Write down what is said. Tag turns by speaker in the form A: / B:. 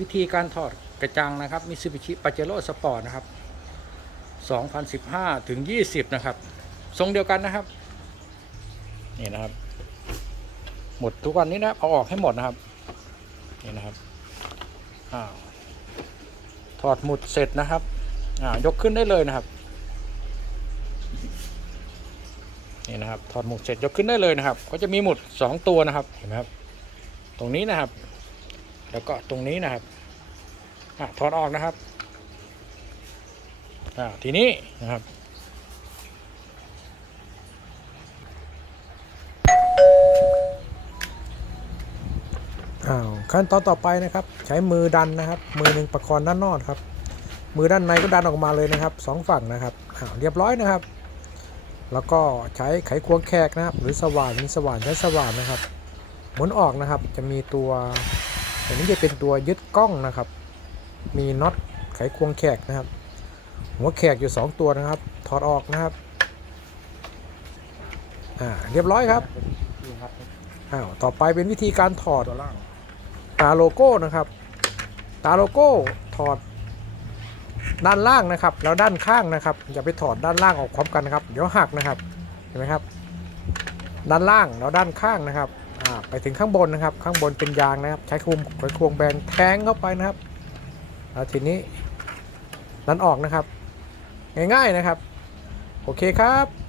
A: วิธีการถอดกระจังนะครับมิ t ูบิชิปาเจโร่สปอร์ตนะครับ 2015 ถึง 20 นะครับ ทรงเดียวกันนะครับ นี่นะครับ หมดทุกวันนี้นะเอาออกให้หมดนะครับ นี่นะครับอ้าวถอดหมุดเสร็จนะครับอ่ายกขึ้นได้เลยนะครับ นี่นะครับ ถอดหมุดเสร็จยกขึ้นได้เลยนะครับ ก็จะมีหมุด 2 ตัวนะครับ เห็นไหมครับ ตรงนี้นะครับ แล้วก็ตรงนี้นะครับอถอดออกนะครับทีนี้นะครับ
B: ขั้นตอนต่อไปนะครับ ใช้มือดันนะครับ มือหนึ่งประคองด้านนอกครับ มือด้านในก็ดันออกมาเลยนะครับสองฝั่งนะครับเรียบร้อยนะครับ แล้วก็ใช้ไขควงแขกนะครับ หรือสว่านมีสว่านใช้สว่านนะครับหมุนออกนะครับ จะมีตัวันนี้จะเป็นตัวยึดกล้องนะครับ มีน็อตไขควงแขกนะครับ หัวแขกอยู่ 2 ตัวนะครับ ถอดออกนะครับอ่าเรียบร้อยครับอ้าวต่อไปเป็นวิธีการถอด
A: ตัวล่าง
B: ตาโลโก้นะครับ ตาโลโก้ถอดด้านล่างนะครับ แล้วด้านข้างนะครับ อย่าไปถอดด้านล่างออกพร้อมกันนะครับ เดี๋ยวหักนะครับ เห็นไหมครับ ด้านล่างแล้วด้านข้างนะครับ ไปถึงข้างบนนะครับ ข้างบนเป็นยางนะครับ ใช้คุมไขควงแบนแทงเข้าไปนะครับแล้วทีนี้ดันออกนะครับ ง่ายๆนะครับ โอเคครับ